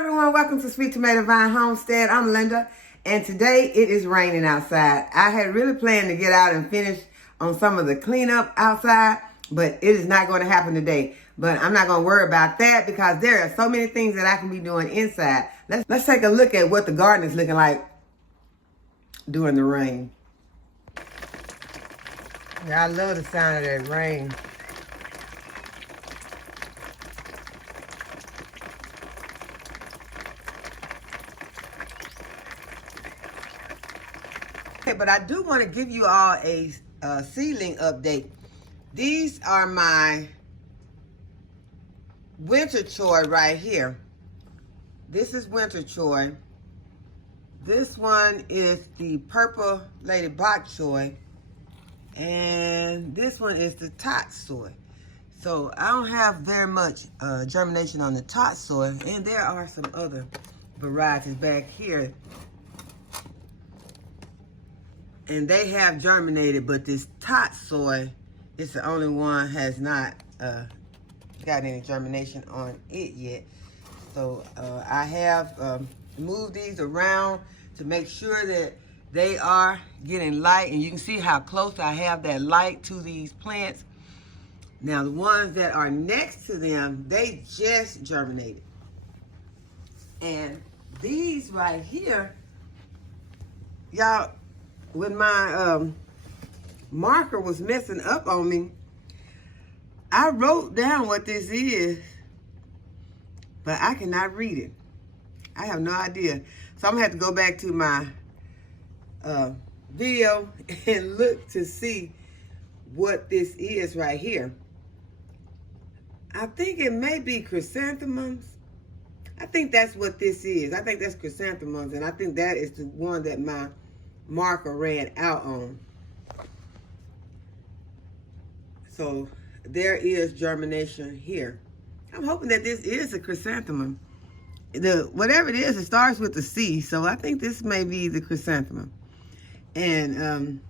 everyone, welcome to Sweet Tomato Vine Homestead. I'm Linda, and today it is raining outside. I had really planned to get out and finish on some of the cleanup outside, but it is not going to happen today. But I'm not going to worry about that because there are so many things that I can be doing inside. Let's take a look at what the garden is looking like during the rain. Yeah, I love the sound of that rain. Okay, but I do want to give you all a seedling update. These are my winter choy right here. This is winter choy. This one is the purple lady bok choy. And this one is the tot soy. So I don't have very much germination on the tot soy. And there are some other varieties back here. And they have germinated, but this tot soy is the only one has not got any germination on it yet. So I have moved these around to make sure that they are getting light. And you can see how close I have that light to these plants. Now the ones that are next to them, they just germinated. And these right here, y'all, when my marker was messing up on me, I wrote down what this is, but I cannot read it. I have no idea. So I'm gonna have to go back to my video and look to see what this is right here. I think it may be chrysanthemums. I think that's what this is. I think that's chrysanthemums, and I think that is the one that my marker ran out on. So there is germination here. I'm hoping that this is a chrysanthemum. Whatever it is, it starts with a C, so I think this may be the chrysanthemum. And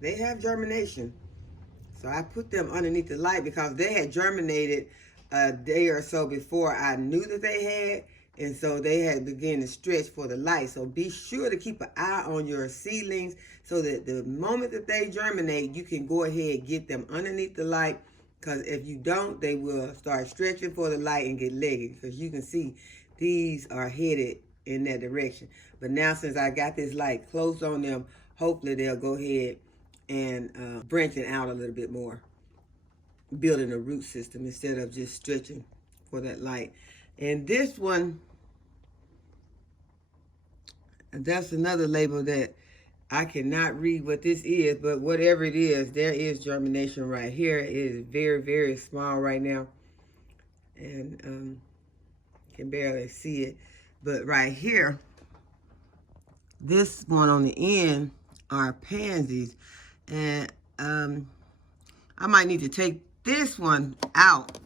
they have germination. So I put them underneath the light because they had germinated a day or so before I knew that they had. And so they had begun to stretch for the light. So be sure to keep an eye on your seedlings so that the moment that they germinate, you can go ahead and get them underneath the light. Because if you don't, they will start stretching for the light and get leggy. Because you can see these are headed in that direction. But now since I got this light close on them, hopefully they'll go ahead and branching out a little bit more. Building a root system instead of just stretching for that light. And this one, that's another label that I cannot read what this is, but whatever it is, there is germination right here. It is very, very small right now. And can barely see it. But right here, this one on the end are pansies. And I might need to take this one out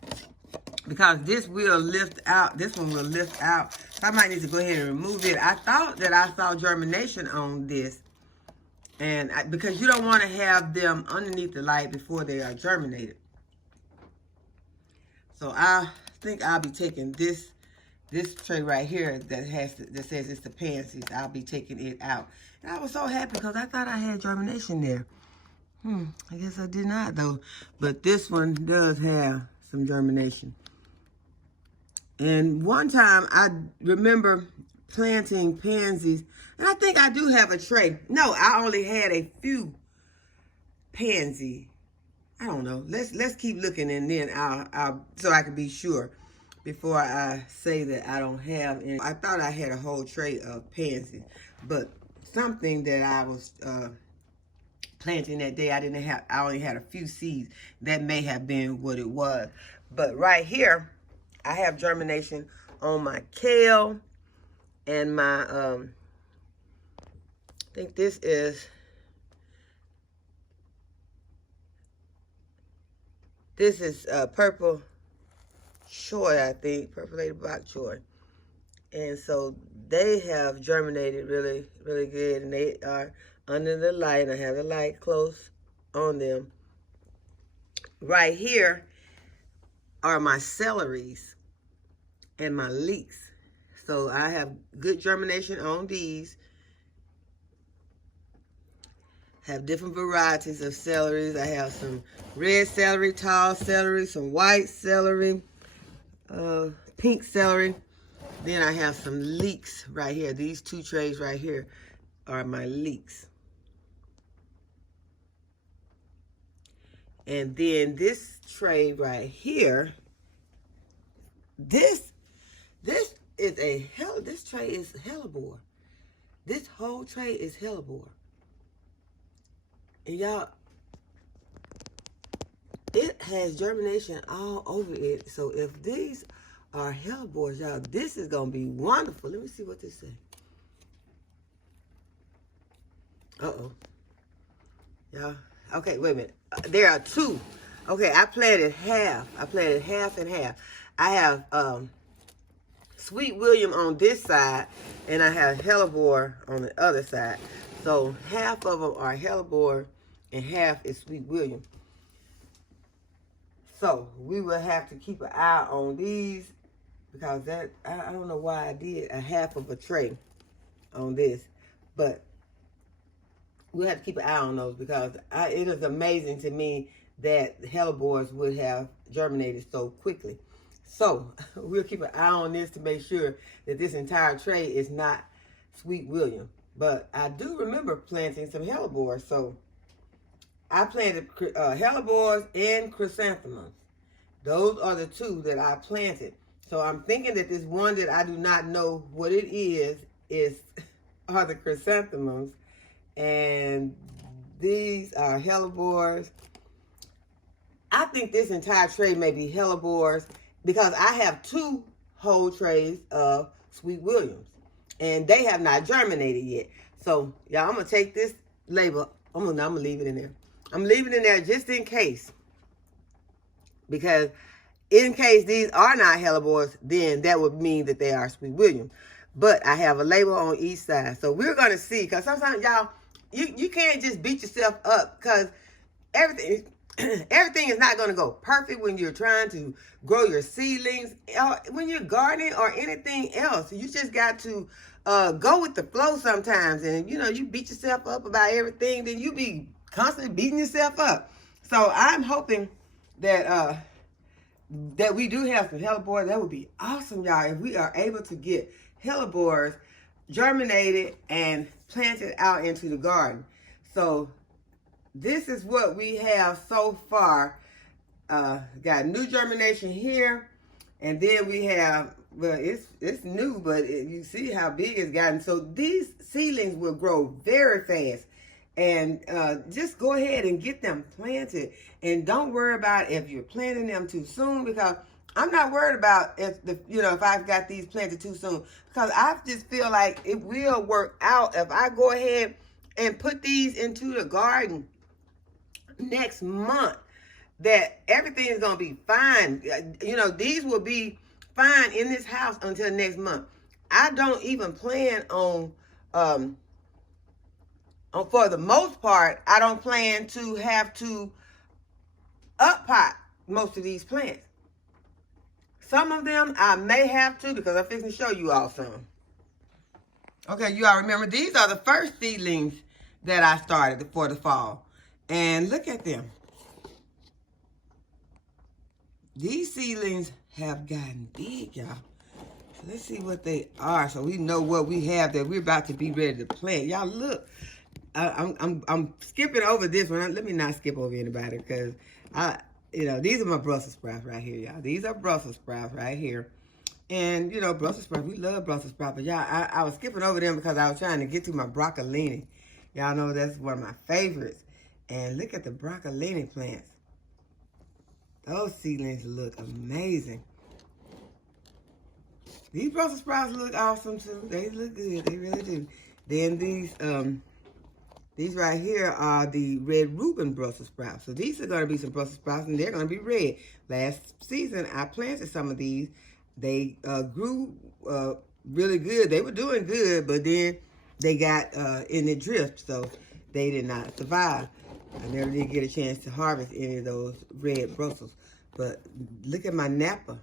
because this will lift out. This one will lift out. So I might need to go ahead and remove it. I thought that I saw germination on this. And because you don't want to have them underneath the light before they are germinated. So I think I'll be taking this tray right here that says it's the pansies. I'll be taking it out. And I was so happy because I thought I had germination there. I guess I did not though. But this one does have some germination. And one time I remember planting pansies, and I think I do have a tray. No, I only had a few pansy. I don't know. Let's keep looking, and then I'll so I can be sure before I say that I don't have any. I thought I had a whole tray of pansies, but something that I was planting that day, I only had a few seeds. That may have been what it was. But right here, I have germination on my kale and my, I think this is purple choy, I think, purple lady bok choy. And so they have germinated really, really good. And they are under the light. I have the light close on them. Right here, are my celeries and my leeks. So I have good germination on these. Have different varieties of celeries. I have some red celery, tall celery, some white celery, pink celery. Then I have some leeks right here. These 2 trays right here are my leeks. And then this tray right here, this is this tray is hellebore. This whole tray is hellebore. And y'all, it has germination all over it. So if these are hellebores, y'all, this is going to be wonderful. Let me see what this says. Uh-oh. Y'all, okay, wait a minute. There are 2. Okay, I planted half. I planted half and half. I have Sweet William on this side, and I have hellebore on the other side. So half of them are hellebore, and half is Sweet William. So we will have to keep an eye on these, because that, I don't know why I did a half of a tray on this, but we'll have to keep an eye on those, because it is amazing to me that hellebores would have germinated so quickly. So we'll keep an eye on this to make sure that this entire tray is not Sweet William. But I do remember planting some hellebores, so I planted hellebores and chrysanthemums. Those are the 2 that I planted. So I'm thinking that this one that I do not know what it are the chrysanthemums. And these are hellebores. I think this entire tray may be hellebores, because I have 2 whole trays of Sweet Williams, and they have not germinated yet. So, y'all, I'm going to take this label. I'm gonna leave it in there. I'm leaving it in there just in case. Because in case these are not hellebores, then that would mean that they are Sweet William. But I have a label on each side. So we're going to see. Because sometimes, y'all, you can't just beat yourself up. Because everything is not going to go perfect when you're trying to grow your seedlings, or when you're gardening, or anything else. You just got to go with the flow sometimes. And, you know, you beat yourself up about everything, then you be constantly beating yourself up. So I'm hoping that that we do have some hellebores. That would be awesome, y'all, if we are able to get hellebores germinated and planted out into the garden. So this is what we have so far. Got new germination here, and then we have, well, it's new, but you see how big it's gotten. So these seedlings will grow very fast, and just go ahead and get them planted, and don't worry about if you're planting them too soon, because I'm not worried about if I've got these planted too soon, because I just feel like it will work out if I go ahead and put these into the garden next month, that everything is going to be fine. You know, these will be fine in this house until next month. I don't even plan on for the most part, I don't plan to have to up pot most of these plants. Some of them I may have to, because I'm fixing to show you all some. Okay, you all remember, these are the first seedlings that I started for the fall. And look at them. These seedlings have gotten big, y'all. So let's see what they are, so we know what we have that we're about to be ready to plant. Y'all look. I'm skipping over this one. Let me not skip over anybody, because these are my Brussels sprouts right here, y'all. These are Brussels sprouts right here. And, Brussels sprouts, we love Brussels sprouts. But, y'all, I was skipping over them because I was trying to get to my broccolini. Y'all know that's one of my favorites. And look at the broccolini plants. Those seedlings look amazing. These Brussels sprouts look awesome, too. They look good. They really do. Then these right here are the red Reuben Brussels sprouts. So these are going to be some Brussels sprouts, and they're going to be red. Last season, I planted some of these. They grew really good. They were doing good, but then they got in the drift, so they did not survive. I never did get a chance to harvest any of those red Brussels. But look at my Napa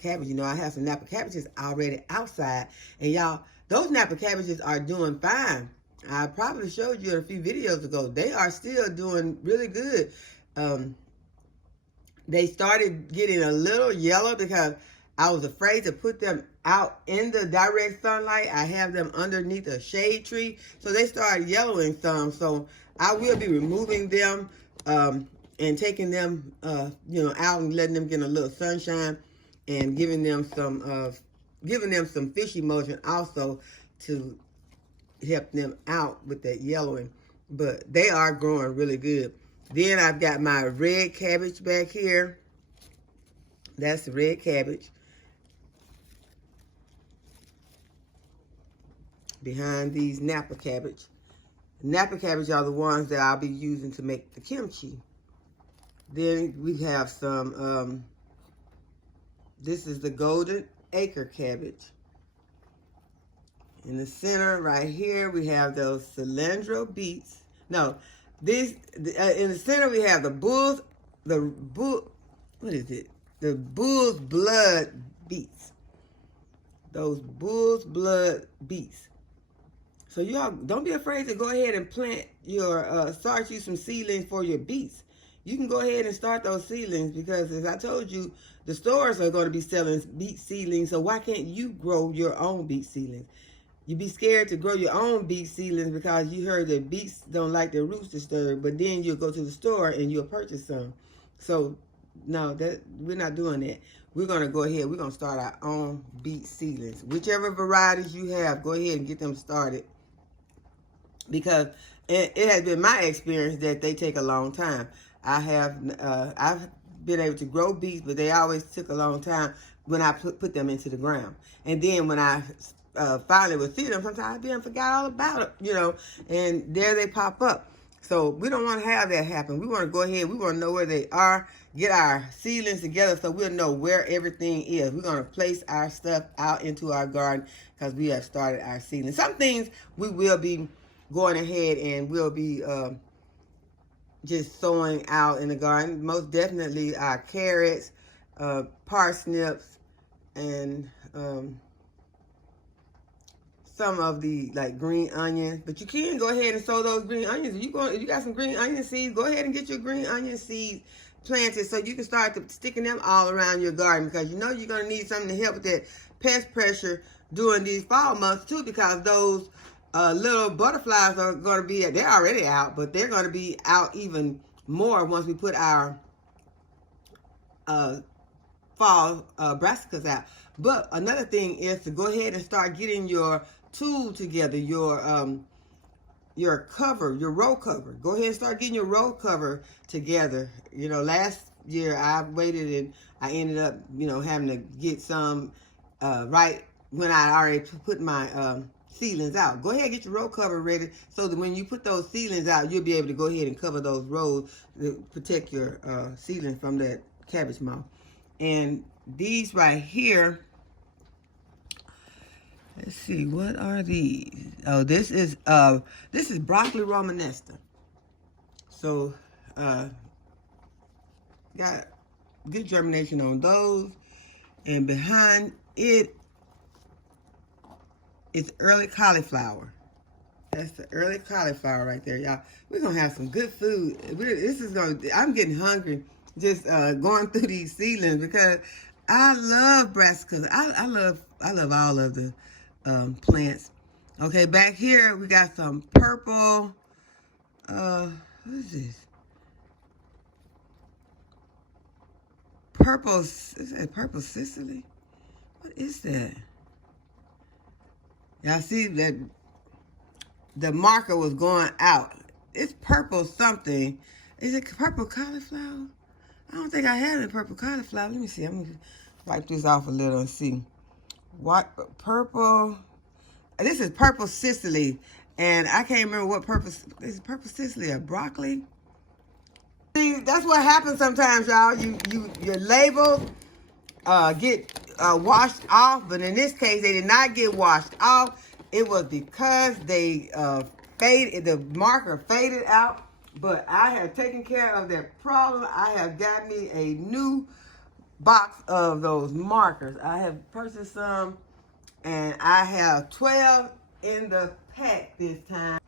cabbage. You know, I have some Napa cabbages already outside. And y'all, those Napa cabbages are doing fine. I probably showed you a few videos ago. They are still doing really good. They started getting a little yellow because I was afraid to put them out in the direct sunlight. I have them underneath a shade tree. So they started yellowing some. So I will be removing them and taking them you know, out and letting them get a little sunshine and giving them some fish emulsion also to help them out with that yellowing. But they are growing really good. Then I've got my red cabbage back here. That's the red cabbage. Behind these Napa cabbage. Napa cabbage are the ones that I'll be using to make the kimchi. Then we have some, this is the golden acre cabbage. In the center right here, we have those cilantro beets. No, in the center we have the bull's blood beets. Those bull's blood beets. So y'all don't be afraid to go ahead and plant your, start you some seedlings for your beets. You can go ahead and start those seedlings because, as I told you, the stores are going to be selling beet seedlings. So why can't you grow your own beet seedlings? You be scared to grow your own beet seedlings because you heard that beets don't like their roots disturbed, but then you'll go to the store and you'll purchase some. So no, we're not doing that. We're going to go ahead. We're going to start our own beet seedlings. Whichever varieties you have, go ahead and get them started. Because it has been my experience that they take a long time. I've been able to grow beets, but they always took a long time when I put them into the ground. And then when I finally would see them, sometimes I forgot all about it, you know, and there they pop up. So we don't want to have that happen. We want to go ahead. We want to know where they are, get our seedlings together so we'll know where everything is. We're going to place our stuff out into our garden because we have started our seedlings. Some things we will be going ahead and we'll be just sowing out in the garden. Most definitely our carrots, parsnips, and some of the like green onions. But you can go ahead and sow those green onions. If you got some green onion seeds, go ahead and get your green onion seeds planted so you can start sticking them all around your garden, because you know you're going to need something to help with that pest pressure during these fall months too, because those little butterflies are going to be, they're already out, but they're going to be out even more once we put our fall brassicas out. But another thing is to go ahead and start getting your tool together, your cover, your row cover. Go ahead and start getting your row cover together. You know, last year I waited and I ended up, you know, having to get some right when I already put my seedlings out. Go ahead and get your row cover ready so that when you put those seedlings out, you'll be able to go ahead and cover those rows to protect your seedlings from that cabbage moth. And these right here, let's see, what are these? Oh, this is broccoli romanesta. So got good germination on those, and behind it is early cauliflower. That's the early cauliflower right there, y'all. We're gonna have some good food. I'm getting hungry just going through these seedlings because I love brassicas. I love all of the plants. Okay, back here we got some purple. What is this? Purple. Is that purple Sicily? What is that? Y'all see that the marker was going out. It's purple something. Is it purple cauliflower? I don't think I have any purple cauliflower. Let me see. I'm going to wipe this off a little and see. What purple? This is purple Sicily. And I can't remember what purple. Is it purple Sicily or broccoli? See, that's what happens sometimes, y'all. Your labels get washed off. But in this case, they did not get washed off. It was because they the marker faded out But I have taken care of that problem. I have got me a new box of those markers. I have purchased some, and I have 12 in the pack this time.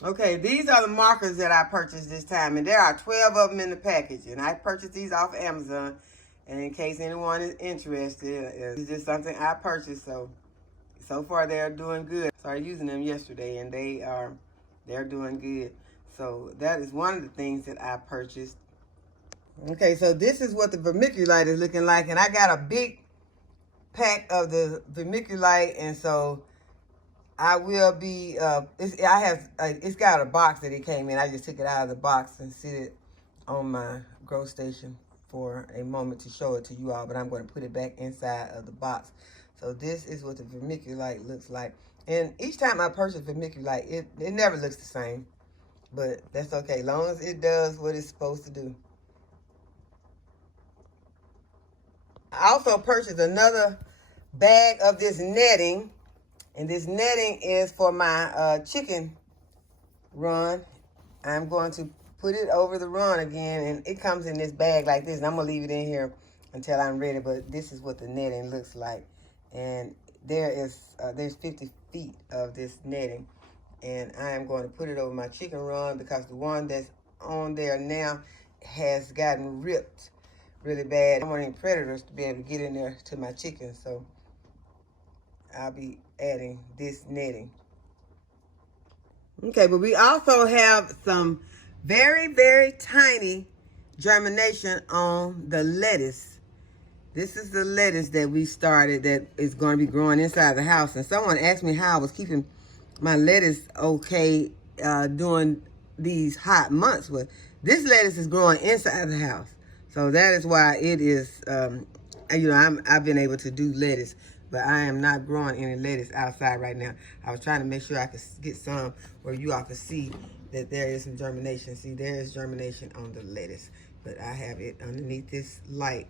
Okay, these are the markers that I purchased this time, and there are 12 of them in the package, and I purchased these off Amazon. And in case anyone is interested, it's just something I purchased. So far they're doing good. I started using them yesterday, and they're doing good. So that is one of the things that I purchased. Okay, so this is what the vermiculite is looking like, and I got a big pack of the vermiculite, and so I will be. It's got a box that it came in. I just took it out of the box and sit it on my grow station for a moment to show it to you all, but I'm going to put it back inside of the box. So this is what the vermiculite looks like. And each time I purchase vermiculite, it never looks the same. But that's okay, as long as it does what it's supposed to do. I also purchased another bag of this netting. And this netting is for my chicken run. I'm going to put it over the run again, and it comes in this bag like this. And I'm going to leave it in here until I'm ready, but this is what the netting looks like. And there's 50 feet of this netting, and I am going to put it over my chicken run because the one that's on there now has gotten ripped really bad. I don't want any predators to be able to get in there to my chickens, so I'll be adding this netting. Okay, but we also have some very, very tiny germination on the lettuce. This is the lettuce that we started that is going to be growing inside the house. And someone asked me how I was keeping my lettuce okay during these hot months. Well, this lettuce is growing inside the house. So that is why it is, I've been able to do lettuce. But I am not growing any lettuce outside right now. I was trying to make sure I could get some where you all could see that there is some germination. See, there is germination on the lettuce. But I have it underneath this light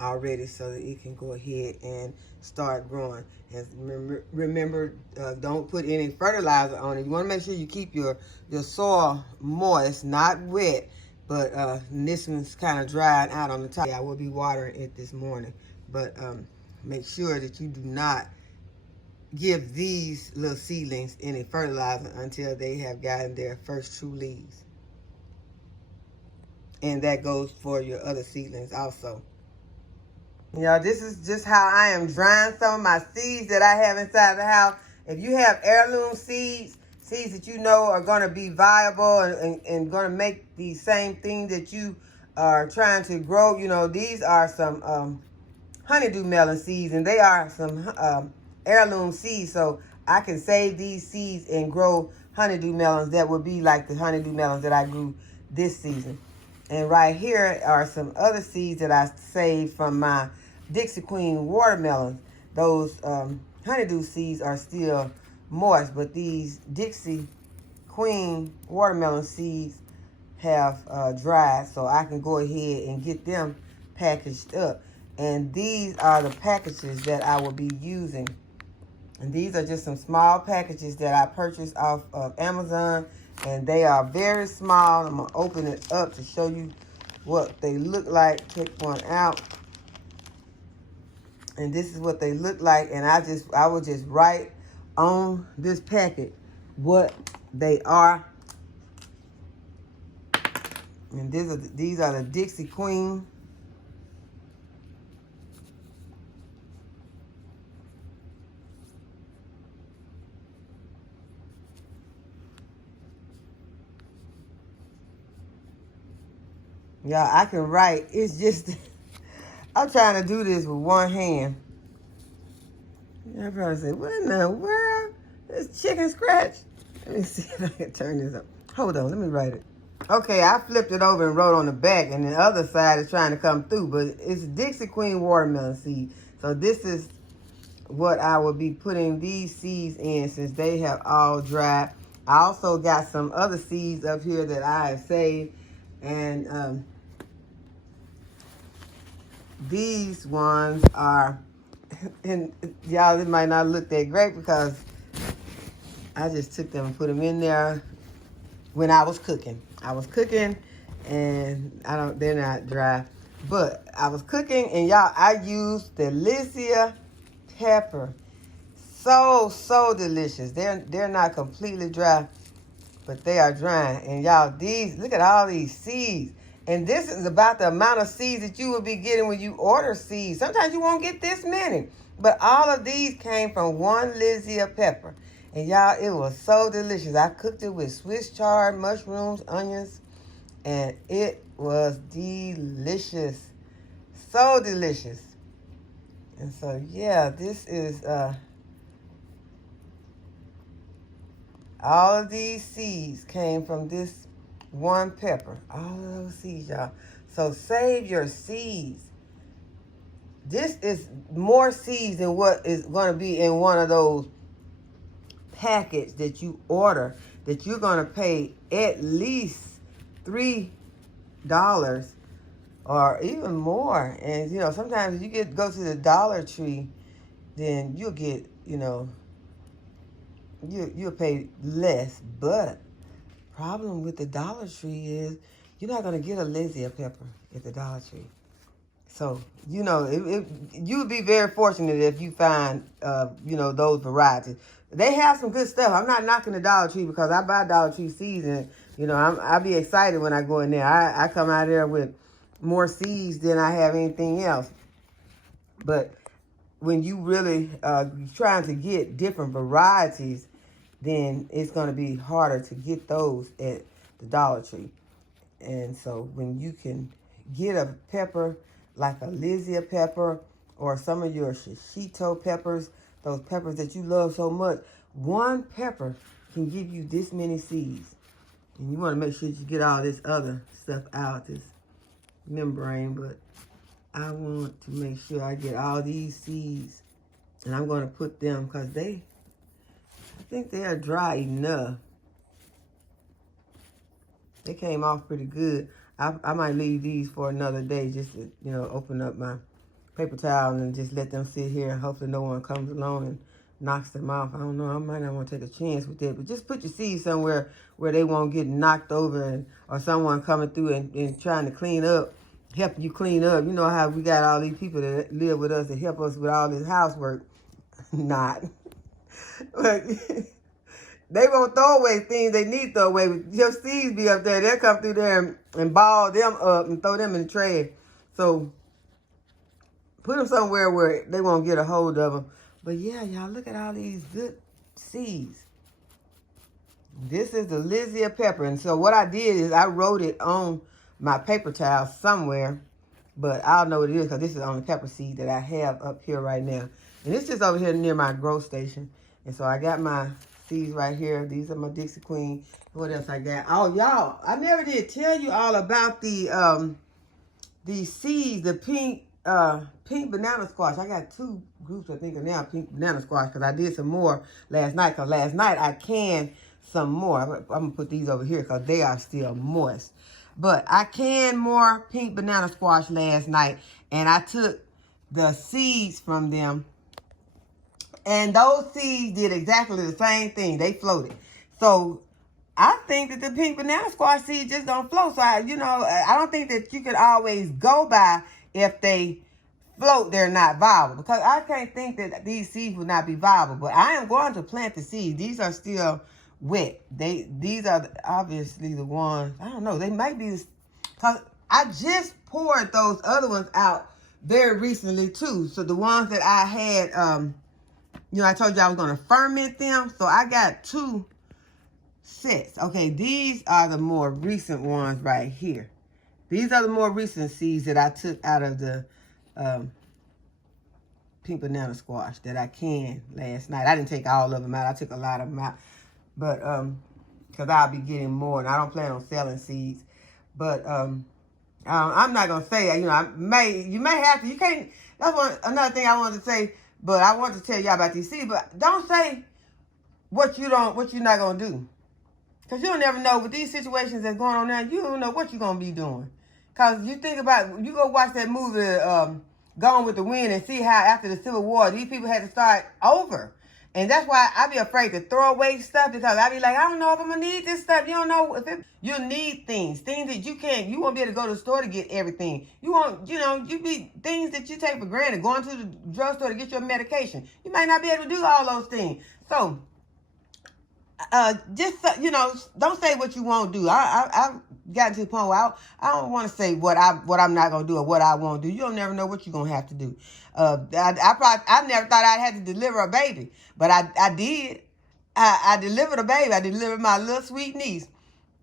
already so that it can go ahead and start growing. And remember, don't put any fertilizer on it. You want to make sure you keep your soil moist, not wet. But this one's kind of dried out on the top. I will be watering it this morning. But make sure that you do not give these little seedlings any fertilizer until they have gotten their first true leaves. And that goes for your other seedlings also. Y'all, this is just how I am drying some of my seeds that I have inside the house. If you have heirloom seeds that you know are going to be viable and going to make the same thing that you are trying to grow, these are some honeydew melon seeds, and they are some heirloom seeds, so I can save these seeds and grow honeydew melons that would be like the honeydew melons that I grew this season. And right here are some other seeds that I saved from my Dixie Queen watermelons. Those honeydew seeds are still moist, but these Dixie Queen watermelon seeds have dried, so I can go ahead and get them packaged up. And these are the packages that I will be using. And these are just some small packages that I purchased off of Amazon. And they are very small. I'm going to open it up to show you what they look like. Take one out. And this is what they look like. And I will just write on this packet what they are. And these are the Dixie Queen. Y'all, I can write. It's just, I'm trying to do this with one hand. Y'all probably say, what in the world? This chicken scratch? Let me see if I can turn this up. Hold on, let me write it. Okay, I flipped it over and wrote on the back, and the other side is trying to come through, but it's Dixie Queen watermelon seed. So this is what I will be putting these seeds in since they have all dried. I also got some other seeds up here that I have saved, and these ones are, and y'all, it might not look that great because I just took them and put them in there when I was cooking. I was cooking, and they're not dry, but I was cooking, and y'all, I used the HISEA pepper. So delicious. They're not completely dry, but they are drying. And y'all, look at all these seeds. And this is about the amount of seeds that you will be getting when you order seeds. Sometimes you won't get this many. But all of these came from one HISEA pepper. And y'all, it was so delicious. I cooked it with Swiss chard, mushrooms, onions, and it was delicious. So delicious. And so, yeah, this is all of these seeds came from this one pepper. All of those seeds, y'all. So save your seeds. This is more seeds than what is going to be in one of those packets that you order, that you're going to pay at least $3 or even more. And, you know, sometimes you go to the Dollar Tree, then you'll get, you know, you'll pay less. But problem with the Dollar Tree is you're not going to get a HISEA pepper at the Dollar Tree. So, you know, you would be very fortunate if you find, you know, those varieties. They have some good stuff. I'm not knocking the Dollar Tree because I buy Dollar Tree seeds, and, you know, I'll be excited when I go in there. I come out there with more seeds than I have anything else. But when you really trying to get different varieties, then it's going to be harder to get those at the Dollar Tree. And so when you can get a pepper like a HISEA pepper or some of your shishito peppers, those peppers that you love so much, one pepper can give you this many seeds. And you want to make sure you get all this other stuff out, this membrane, but I want to make sure I get all these seeds, and I'm going to put them because I think they are dry enough. They came off pretty good. I might leave these for another day just to, you know, open up my paper towel and just let them sit here, and hopefully no one comes along and knocks them off. I don't know. I might not want to take a chance with that, but just put your seeds somewhere where they won't get knocked over, or someone coming through and trying to clean up, help you clean up. You know how we got all these people that live with us that help us with all this housework. Not. But they won't throw away things they need to throw away. Your seeds be up there. They'll come through there and ball them up and throw them in the trash. So put them somewhere where they won't get a hold of them. But yeah, y'all, look at all these good seeds. This is the HISEA pepper. And so what I did is I wrote it on my paper towel somewhere. But I'll know what it is because this is the only pepper seed that I have up here right now. And it's just over here near my grow station. And so I got my seeds right here. These are my Dixie Queen. What else I got? Oh, y'all, I never did tell you all about the seeds, the pink banana squash. I got two groups, I think, of now pink banana squash because I did some more last night. Because last night I canned some more. I'm going to put these over here because they are still moist. But I canned more pink banana squash last night, and I took the seeds from them. And those seeds did exactly the same thing. They floated. So I think that the pink banana squash seeds just don't float. So, I don't think that you could always go by if they float, they're not viable. Because I can't think that these seeds would not be viable. But I am going to plant the seeds. These are still wet. These are obviously the ones, I don't know, they might be, because I just poured those other ones out very recently too. So the ones that I had, I told you I was going to ferment them. So I got 2 sets. Okay, these are the more recent ones right here. These are the more recent seeds that I took out of the pink banana squash that I canned last night. I didn't take all of them out. I took a lot of them out. But, because I'll be getting more, and I don't plan on selling seeds. But I'm not going to say, you may have to, you can't, that's another thing I wanted to say. But I want to tell y'all about these seeds. But don't say what you're not going to do. Because you'll never know with these situations that's going on now, you don't know what you're going to be doing. Because you think about, you go watch that movie, Gone with the Wind, and see how after the Civil War, these people had to start over. And that's why I be afraid to throw away stuff, because I be like, I don't know if I'm gonna need this stuff. You don't know if you need things that you won't be able to go to the store to get everything. You won't, you be things that you take for granted. Going to the drugstore to get your medication, you might not be able to do all those things. So, don't say what you won't do. I've gotten to the point where I don't want to say what I'm not gonna do or what I won't do. You don't never know what you're gonna have to do. I never thought I'd have to deliver a baby, but I did. I delivered a baby. I delivered my little sweet niece,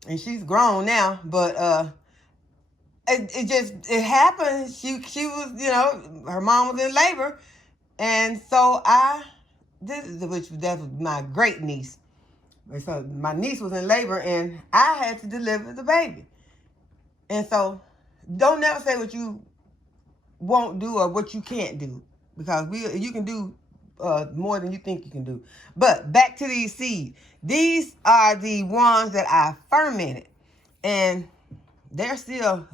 and she's grown now. But it happened. She was, her mom was in labor, and so that was my great niece. And so my niece was in labor, and I had to deliver the baby. And so don't never say what you won't do or what you can't do, because you can do more than you think you can do. But back to these seeds. These are the ones that I fermented, and they're still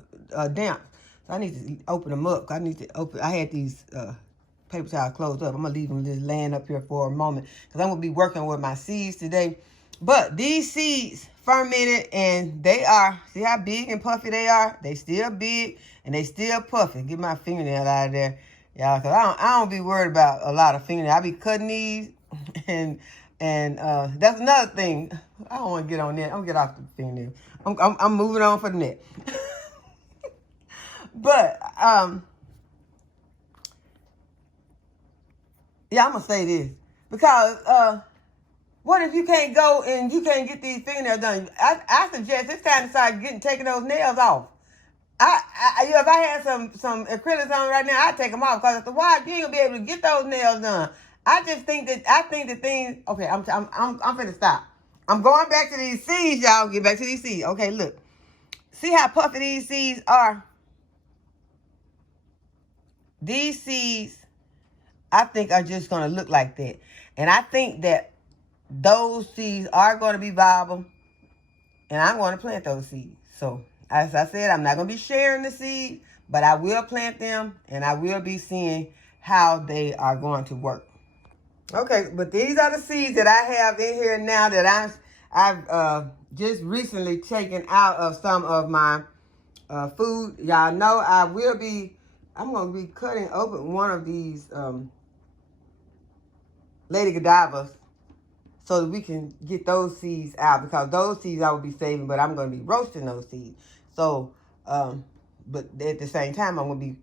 damp. So I need to open them up. I had these paper towels closed up. I'm going to leave them just laying up here for a moment, because I'm going to be working with my seeds today. But these seeds fermented, and they are, see how big and puffy they are? They still big, and they still puffy. Get my fingernail out of there, y'all, because I don't be worried about a lot of fingernails. I be cutting these, and that's another thing. I don't want to get on that. I'm going to get off the fingernail. I'm moving on for the next. But, yeah, I'm going to say this, because, what if you can't go and you can't get these fingernails done? I suggest it's time to start taking those nails off. If I had some acrylics on right now, I'd take them off, because after a while you ain't gonna be able to get those nails done. I think that things. Okay, I'm finna stop. I'm going back to these seeds, y'all. Get back to these seeds. Okay, look. See how puffy these seeds are? These seeds, I think, are just gonna look like that, and I think that those seeds are going to be viable, and I'm going to plant those seeds. So, as I said, I'm not going to be sharing the seed, but I will plant them, and I will be seeing how they are going to work. Okay, but these are the seeds that I have in here now that I've just recently taken out of some of my food. Y'all know I'm going to be cutting open one of these Lady Godivas, so that we can get those seeds out, because those seeds I will be saving, but I'm going to be roasting those seeds. So, but at the same time, I'm going to be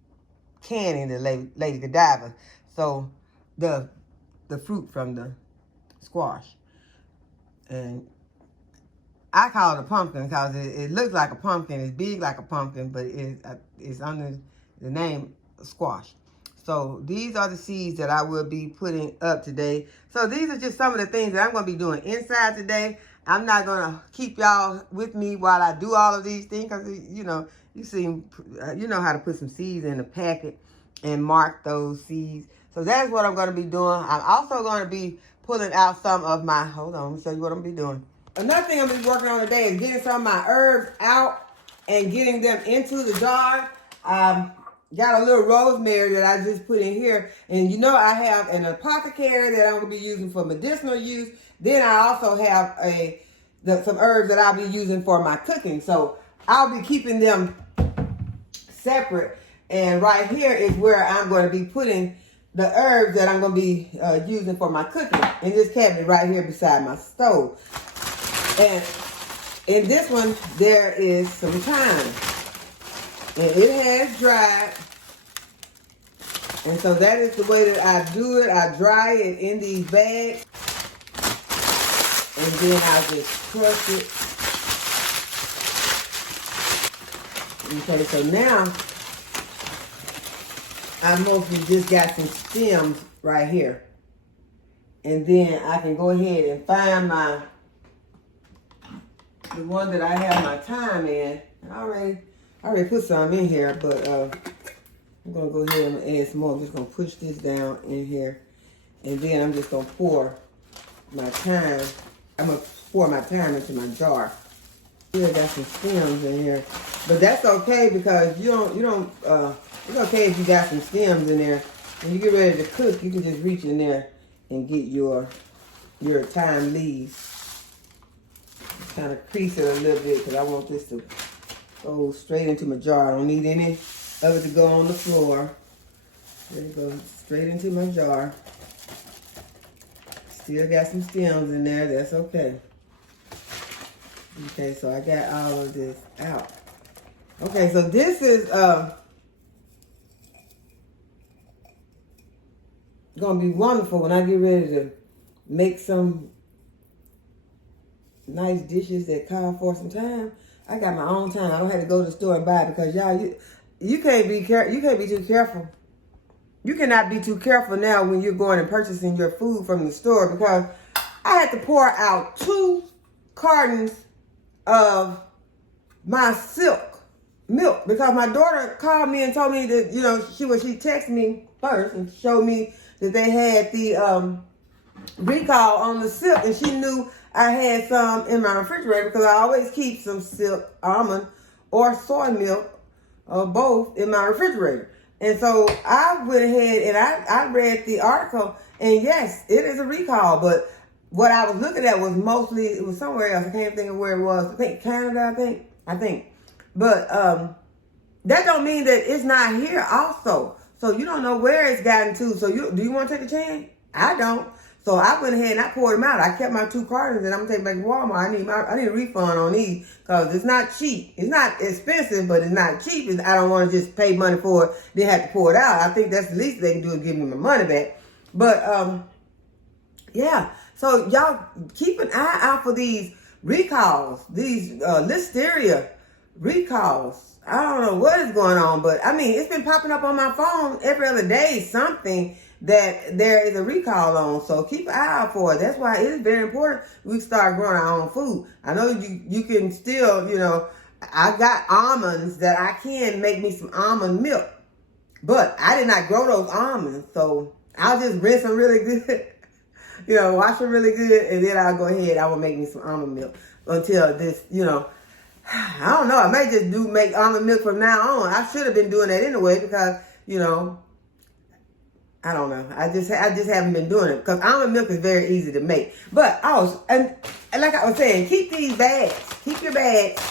canning the Lady Godiva. So, the fruit from the squash. And I call it a pumpkin because it looks like a pumpkin. It's big like a pumpkin, but it's under the name squash. So these are the seeds that I will be putting up today. So these are just some of the things that I'm going to be doing inside today. I'm not going to keep y'all with me while I do all of these things, because, you know how to put some seeds in a packet and mark those seeds. So that's what I'm going to be doing. I'm also going to be pulling out some of my, hold on, let me show you what I'm going to be doing. Another thing I'm going to be working on today is getting some of my herbs out and getting them into the jar. Got a little rosemary that I just put in here. And I have an apothecary that I'm going to be using for medicinal use. Then I also have some herbs that I'll be using for my cooking. So I'll be keeping them separate. And right here is where I'm going to be putting the herbs that I'm going to be using for my cooking. In this cabinet right here beside my stove. And in this one, there is some thyme. And it has dried. And so that is the way that I do it. I dry it in these bags. And then I'll just crush it. Okay, so now I mostly just got some stems right here. And then I can go ahead and find the one that I have my thyme in. I already put some in here, but I'm going to go ahead and add some more. I'm just going to push this down in here. And then I'm just going to pour my thyme. I'm going to pour my thyme into my jar. Here I got some stems in here. But that's okay, because it's okay if you got some stems in there. When you get ready to cook, you can just reach in there and get your thyme leaves. Kind of crease it a little bit because I want this to go straight into my jar. I don't need any of it to go on the floor. There it goes, straight into my jar. Still got some stems in there, that's okay. Okay, so I got all of this out. Okay, so this is gonna be wonderful when I get ready to make some nice dishes that call for some time. I got my own time. I don't have to go to the store and buy it because y'all, you can't be too careful. You cannot be too careful now when you're going and purchasing your food from the store, because I had to pour out 2 cartons of my silk milk because my daughter called me and told me that, you know, she texted me first and showed me that they had the recall on the silk, and she knew I had some in my refrigerator because I always keep some silk almond or soy milk or both in my refrigerator. And so I went ahead and I read the article, and yes, it is a recall, but what I was looking at was mostly, it was somewhere else. I can't think of where it was. I think Canada, I think. But that don't mean that it's not here also. So you don't know where it's gotten to. So do you want to take a chance? I don't. So I went ahead and I poured them out. I kept my 2 cartons, and I'm gonna take them back to Walmart. I need a refund on these because it's not cheap. It's not expensive, but it's not cheap. I don't want to just pay money for it, then have to pour it out. I think that's the least they can do is give me my money back. But yeah. So y'all keep an eye out for these recalls, these listeria recalls. I don't know what is going on, but I mean, it's been popping up on my phone every other day, something that there is a recall on. So keep an eye out for it. That's why it is very important we start growing our own food. I know you can still, you know, I got almonds that I can make me some almond milk, but I did not grow those almonds. So I'll just rinse them really good, you know, wash them really good, and then I'll go ahead, I will make me some almond milk until this, you know, I don't know, I may just make almond milk from now on. I should have been doing that anyway because, you know, I don't know. I just haven't been doing it because almond milk is very easy to make. But and like I was saying, keep these bags. Keep your bags.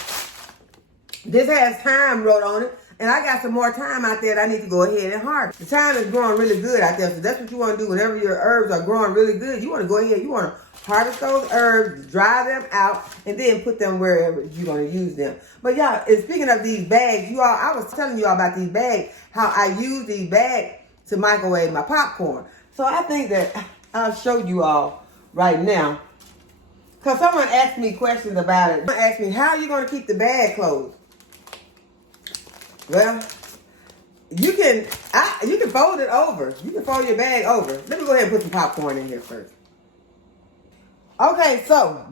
This has thyme wrote on it, and I got some more thyme out there that I need to go ahead and harvest. The thyme is growing really good out there, so that's what you want to do whenever your herbs are growing really good. You want to go ahead. You want to harvest those herbs, dry them out, and then put them wherever you're going to use them. But y'all, and speaking of these bags, I was telling you all about these bags, how I use these bags to microwave my popcorn. So I think that I'll show you all right now. Because someone asked me questions about it. Someone asked me, how are you going to keep the bag closed? Well, you can fold it over. You can fold your bag over. Let me go ahead and put some popcorn in here first. Okay, so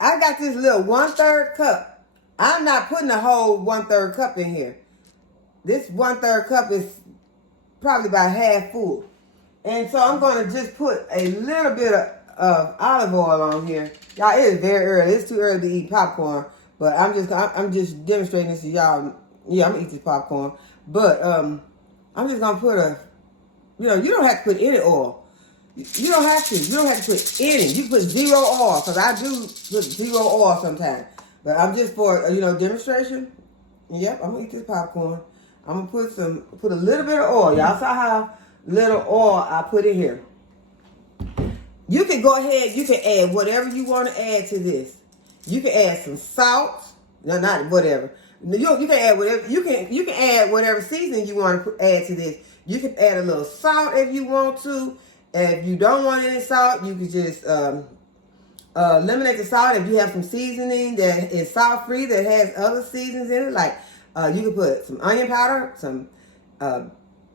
I got this little 1/3 cup. I'm not putting the whole 1/3 cup in here. This 1/3 cup is probably about half full. And so I'm going to just put a little bit of olive oil on here. Y'all, it is very early. It's too early to eat popcorn. But I'm just demonstrating this to y'all. Yeah, I'm going to eat this popcorn. But I'm just going to put you don't have to put any oil. You don't have to. You don't have to put any. You put 0 oil, because I do put 0 oil sometimes. But I'm just for, demonstration. Yep, I'm going to eat this popcorn. I'm going to put a little bit of oil. Y'all saw how little oil I put in here. You can go ahead, you can add whatever you want to add to this. You can add some salt. No, not whatever. You can add whatever. You can add whatever seasoning you want to add to this. You can add a little salt if you want to. If you don't want any salt, you can just eliminate the salt. If you have some seasoning that is salt-free that has other seasonings in it, like you can put some onion powder, some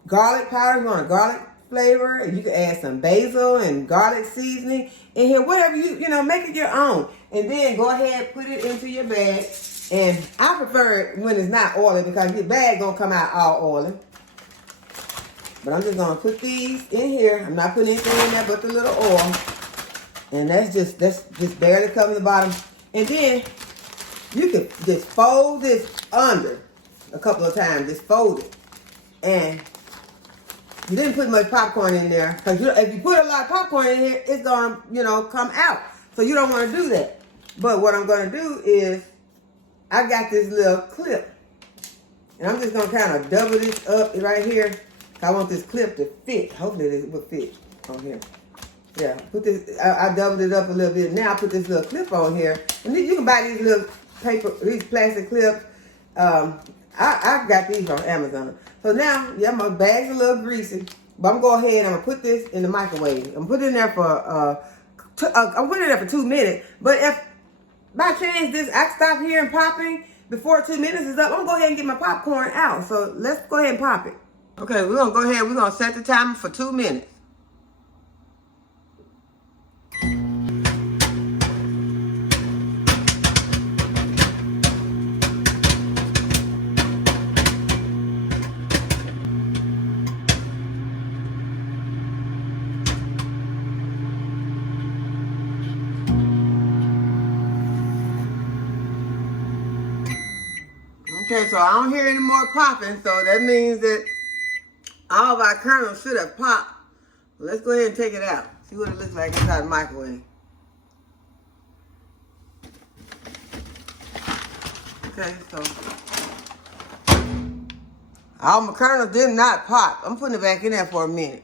garlic powder. You want a garlic flavor, and you can add some basil and garlic seasoning in here. Whatever make it your own, and then go ahead, put it into your bag. And I prefer it when it's not oily because your bag gonna come out all oily. But I'm just gonna put these in here. I'm not putting anything in there but the little oil, and that's just barely covering the bottom. And then you can just fold this under a couple of times. Just fold it, and You didn't put much popcorn in there. Because if you put a lot of popcorn in here, it's going to, you know, come out. So you don't want to do that. But what I'm going to do is, I got this little clip. And I'm just going to kind of double this up right here. I want this clip to fit. Hopefully it will fit on here. Yeah, put this, I doubled it up a little bit. Now I put this little clip on here. And then you can buy these little paper, these plastic clips. I got these on Amazon. So now, yeah, my bag's a little greasy. But I'm going to go ahead and I'm going to put this in the microwave. I'm going to put it in there for, I'm putting it there for 2 minutes. But if by chance I stop hearing popping before 2 minutes is up, I'm going to go ahead and get my popcorn out. So let's go ahead and pop it. Okay, we're going to go ahead. We're going to set the timer for 2 minutes. Okay, so I don't hear any more popping, so that means that all of our kernels should have popped. Let's go ahead and take it out. See what it looks like inside the microwave. Okay, so all my kernels did not pop. I'm putting it back in there for a minute.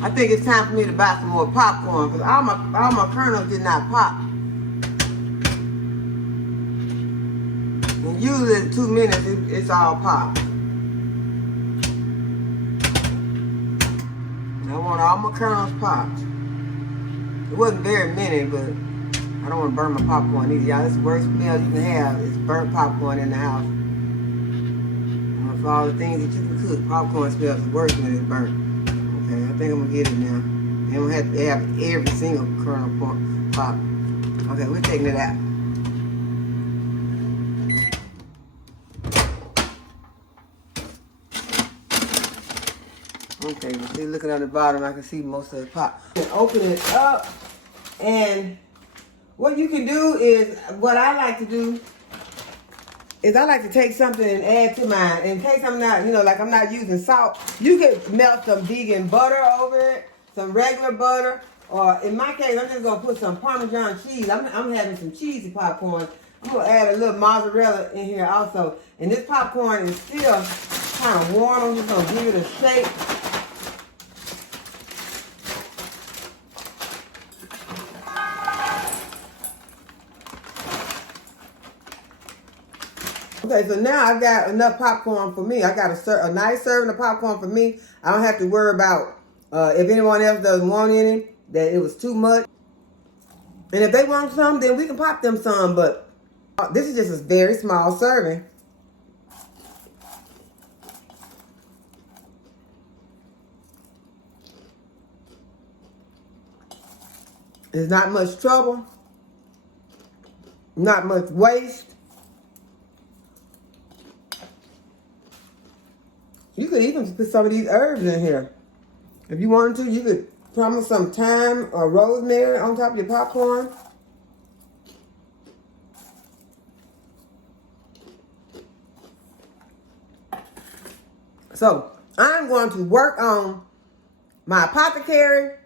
I think it's time for me to buy some more popcorn because all my kernels did not pop. And usually in 2 minutes it's all popped. I want all my kernels popped. It wasn't very many, but I don't want to burn my popcorn either. Y'all, it's the worst smell you can have is burnt popcorn in the house. And for all the things that you can cook, popcorn smells worse when it's burnt. Okay, I think I'm gonna get it now. And we'll have to have every single kernel pop. Okay, we're taking it out. Okay, you see, looking at the bottom, I can see most of the pop. You can open it up, and what you can do is, what I like to do is I like to take something and add to mine. In case I'm not, you know, like I'm not using salt, you can melt some vegan butter over it, some regular butter, or in my case, I'm just gonna put some Parmesan cheese. I'm having some cheesy popcorn. I'm gonna add a little mozzarella in here also. And this popcorn is still kind of warm. I'm just gonna give it a shake. Okay, so now I've got enough popcorn for me. I got a nice serving of popcorn for me. I don't have to worry about if anyone else doesn't want any, that it was too much. And if they want some, then we can pop them some. But this is just a very small serving. It's not much trouble. Not much waste. You could even put some of these herbs in here. If you wanted to, you could put some thyme or rosemary on top of your popcorn. So, I'm going to work on my apothecary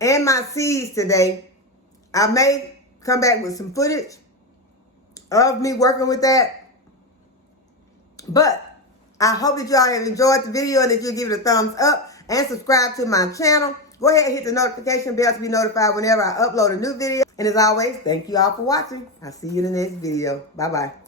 and my seeds today. I may come back with some footage of me working with that. But I hope that y'all have enjoyed the video and that you'll give it a thumbs up and subscribe to my channel. Go ahead and hit the notification bell to be notified whenever I upload a new video. And as always, thank you all for watching. I'll see you in the next video. Bye-bye.